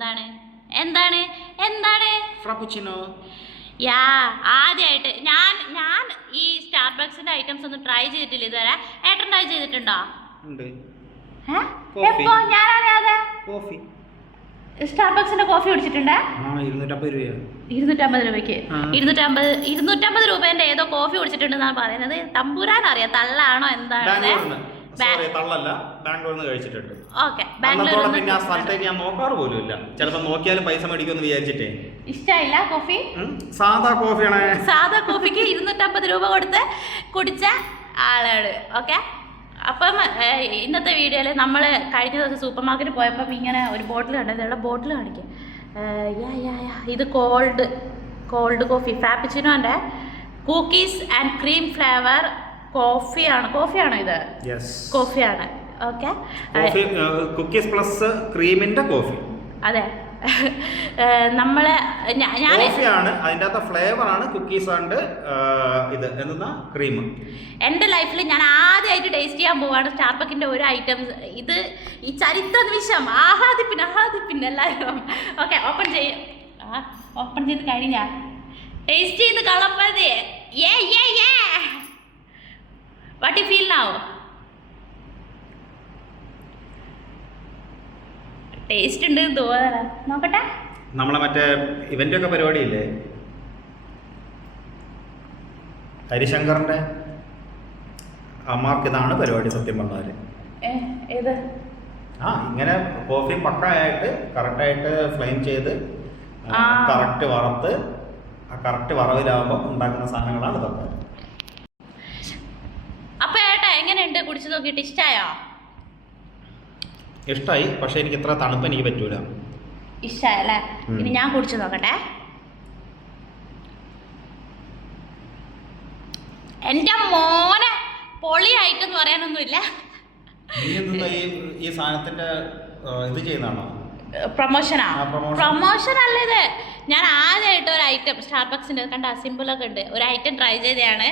എന്താണ്? എന്താണ്? എന്താണ്? ഫ്രപ്പുച്ചിനോ യാ ആദ്യമായിട്ട് ഞാൻ ഞാൻ ഈ സ്റ്റാർബക്സിന്റെ ഐറ്റംസ് ഒന്നും ട്രൈ ചെയ്തിട്ടില്ല ഇതുവരെ. ഏട്ടൻ ട്രൈ ചെയ്തിട്ടുണ്ടോ. എപ്പോ? ഞാനറിയാതെ കോഫി സ്റ്റാർബക്സിന്റെ കോഫി കുടിച്ചിട്ടുണ്ട്? ഇരുന്നൂറ്റമ്പത് രൂപയ്ക്ക്. ഇരുന്നൂറ്റമ്പത് ഇരുന്നൂറ്റമ്പത് രൂപേന്റെ ഏതോ കോഫി കുടിച്ചിട്ടുണ്ടെന്നാണ് പറയുന്നത്. തമ്പുരാൻ അറിയാം തള്ളാണോ എന്താണ് സോറി തള്ളല്ല. ബാംഗ്ലൂരിൽ നിന്ന് കഴിച്ചിട്ടുണ്ട്. ഓക്കെ അന്നത്തോളം പിന്നെ ആ സ്ഥലത്തേക്ക് ഞാൻ നോക്കാറ് പോലും ഇല്ല ചിലപ്പോൾ നോക്കിയാലും പൈസ മേടിക്കുമെന്ന് വിചാരിച്ചിട്ടേ. ഇഷ്ടമില്ല കോഫി? ഉം, സാധാ കോഫിയാണേ. സാധാ കോഫിക്ക് ഇരുന്നൂറ്റമ്പത് രൂപ കൊടുത്ത് കുടിച്ച ആളാണ്. ഓക്കെ അപ്പം ഏഹ്, ഇന്നത്തെ വീഡിയോയിൽ നമ്മൾ കഴിഞ്ഞ ദിവസം സൂപ്പർ മാർക്കറ്റിൽ പോയപ്പം ഇങ്ങനെ ഒരു ബോട്ടിൽ കണ്ടത് ഇവിടെ ബോട്ടിൽ കാണിക്കും? ഏഹ്, യാ യാ യാ. ഇത് കോൾഡ് കോൾഡ് കോഫി. ഫാപ്പിച്ചിനോന്റെ കുക്കീസ് ആൻഡ് ക്രീം ഫ്ലേവർ കോഫിയാണ് കോഫിയാണോ ഇത്? കോഫിയാണ്. ഓക്കെ കുക്കീസ് പ്ലസ് ക്രീമിന്റെ കോഫി. അതെ. നമ്മളെ ഞാൻ കോഫിയാണ് അതിന്റെ അകത്ത് ഫ്ലേവർ ആണ് കുക്കീസ് ആൻഡ് ഇത് എന്താ ക്രീം എന്റെ ലൈഫിൽ ഞാൻ ആദ്യമായിട്ട് ടേസ്റ്റ് ചെയ്യാൻ പോവാണ് സ്റ്റാർബക്കിന്റെ ഒരു ഐറ്റം ഇത് ഈ ചരിത്ര നിമിഷം. ആഹാദിപ്പിൻ ആഹാദിപ്പിൻ എല്ലാവരും. ഓക്കെ ഓപ്പൺ ചെയ്യും ഓപ്പൺ ചെയ്ത് കഴിഞ്ഞാൽ ടേസ്റ്റ് ചെയ്ത് കളപ്പതി. ഏ ഏ ഏ what you feel now? Taste ഉണ്ട് എന്ന് നോക്കട്ടെ. നമ്മളെ മറ്റേ ഇവന്റ് ഒക്കെ പരിപാടിയില്ലേ? ഹരിശങ്കറിന്റെ അമ്മാർക്ക് ഇതാണ് പരിപാടി സത്യം പറഞ്ഞാൽ ഏത്? ആ ഇങ്ങനെ കോഫി പക്കായിട്ട് കറക്റ്റായിട്ട് ഫ്ലെയിം ചെയ്ത് കറക്റ്റ് വറുത്ത് ആ കറക്റ്റ് വറവിലാകുമ്പോൾ ഉണ്ടാക്കുന്ന സാധനങ്ങളാണ് ഇതൊക്കെ അപ്പൊ ഏട്ടാ എങ്ങനെയുണ്ട് കുടിച്ചു നോക്കിയിട്ട് ഇഷ്ടായോ? ഇഷ്ടായി പക്ഷെ എനിക്ക് ഇത്ര തണുപ്പ് എനിക്ക് പറ്റൂല. ഇഷ്ടായല്ലേ. ഇനി ഞാൻ കുടിച്ചു നോക്കട്ടെ. എന്റെ മോനെ പൊളിയായിട്ടെന്ന് പറയാനൊന്നുമില്ല. ഈ സാധനത്തിന്റെ ഇത് ചെയ്യുന്നതാണോ? പ്രൊമോഷനാ? പ്രൊമോഷൻ. അല്ല ഇത്. ഞാൻ ആദ്യമായിട്ട് ഒരു ഐറ്റം സ്റ്റാർബക്സിന്റെ കണ്ട സിമ്പിളൊക്കെ ഉണ്ട്. ഒരു ഐറ്റം ട്രൈ ചെയ്തതാണ്.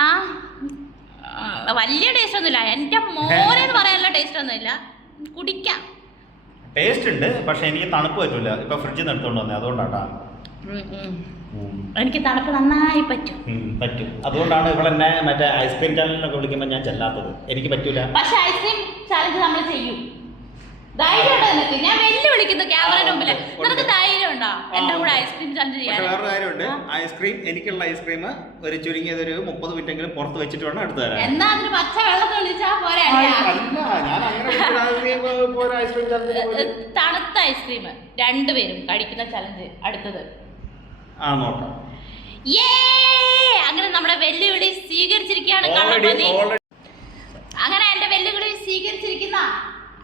ആ, വലിയ ടേസ്റ്റ് ഒന്നുമില്ല. എന്റെ മോനെ എന്ന് പറയാനുള്ള ടേസ്റ്റ് ഒന്നുമില്ല. കുടിക്കാം. ടേസ്റ്റ് ഉണ്ട് പക്ഷെ എനിക്ക് തണുപ്പ് പറ്റൂല. ഇപ്പൊ ഫ്രിഡ്ജിൽ നിന്ന് എടുത്തോണ്ട് വന്നേ അതുകൊണ്ടാട്ടാ. എനിക്ക് തണുപ്പ് നന്നായി പറ്റും. പറ്റും. അതുകൊണ്ടാണ് ഇവളെന്നെ മറ്റേ ഐസ്ക്രീം ചാനലിനൊക്കെ വിളിക്കുമ്പോൾ ഞാൻ ചെല്ലാത്തത്. എനിക്ക് പറ്റൂല. പക്ഷെ ഐസ്ക്രീം ചാലഞ്ച് നമ്മൾ ചെയ്യും. ധൈര്യം ഉണ്ടോ നിനക്ക്? ഞാൻ വെല്ലു വിളിക്കുന്നു ക്യാമറയുടെ ഉണ്ട്. നിനക്ക് ധൈര്യം ഉണ്ടോ. എന്റെ കൂടെ. ഐസ്ക്രീം പക്ഷെ ചെയ്യാൻ. വേറൊരു കാര്യമുണ്ട്. ഐസ്ക്രീം എനിക്കുള്ള ഐസ്ക്രീം ഒരു ചുരുങ്ങിയത് ഒരു മുപ്പത് മിനിറ്റെങ്കിലും പുറത്ത് വെച്ചിട്ട് വേണം എടുത്തു തരാൻ. എന്നാ അതിന് പച്ച വെള്ളം തെളിച്ചാ പോരെ തണുത്ത ഐസ്ക്രീം രണ്ടുപേരും കഴിക്കുന്ന ചലഞ്ച് അടുത്തത്. ആ നോക്കാം. ഏ അങ്ങനെ നമ്മുടെ വെല്ലുവിളി സ്വീകരിച്ചിരിക്കുകയാണ് അങ്ങനെ എന്റെ വെല്ലുവിളി സ്വീകരിച്ചിരിക്കുന്ന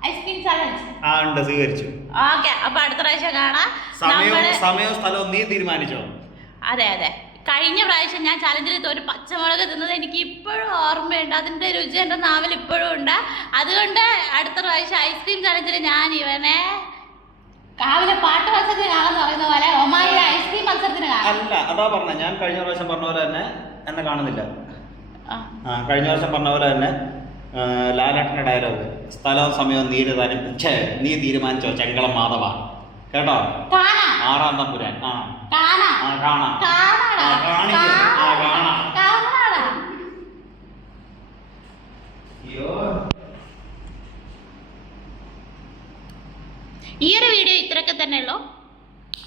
ഐസ്ക്രീം ചലഞ്ച് ആ ഉണ്ട് സ്വീകരിച്ചു. ഓക്കെ അപ്പൊ അടുത്ത പ്രാവശ്യം കാണാം. സമയവും നമ്മൾ സമയവും സ്ഥലവും നീ തീരുമാനിച്ചോ? അതെ അതെ. കഴിഞ്ഞ പ്രാവശ്യം ഞാൻ ചലഞ്ചിൽ ഒരു പച്ചമുളക് തിന്നത് എനിക്ക് ഇപ്പോഴും ഓർമ്മയുണ്ട്. അതിന്റെ രുചി എന്റെ നാവിൽ ഇപ്പോഴും ഉണ്ട്. അതുകൊണ്ട് അടുത്ത പ്രാവശ്യം ഐസ്ക്രീം ചലഞ്ചിൽ ഞാൻ ഇവനെ രാവിലെ പാട്ട് മത്സരത്തിന് കാണാന്ന് പറയുന്ന പോലെ ഒമായിലെ ഐസ്ക്രീം മത്സരത്തിന് കാണാം. അല്ല അതാ പറഞ്ഞ. ഞാൻ കഴിഞ്ഞ പ്രാവശ്യം പറഞ്ഞ പോലെ തന്നെ എന്നെ കാണുന്നില്ല. ആ. ആ കഴിഞ്ഞ പ്രാവശ്യം പറഞ്ഞ പോലെ തന്നെ ലാലേട്ടന്റെ ഡയലോഗ് സ്ഥലവും സമയവും നീ തന്നെ ഛേ നീ തീരുമാനിച്ചോ ചെങ്കളം മാധവ. കേട്ടോ? ആറാം തമ്പുരാൻ. ആ. ആ കാണാം. ആ, കാണാം. ഈ ഒരു വീഡിയോ ഇത്രയൊക്കെ തന്നെ ഉള്ളൂ.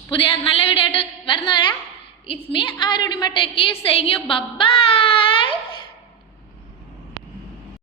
പുതിയ നല്ല വീഡിയോ ആയിട്ട് വരുന്നവരാ. It's me Arunima techie saying you bye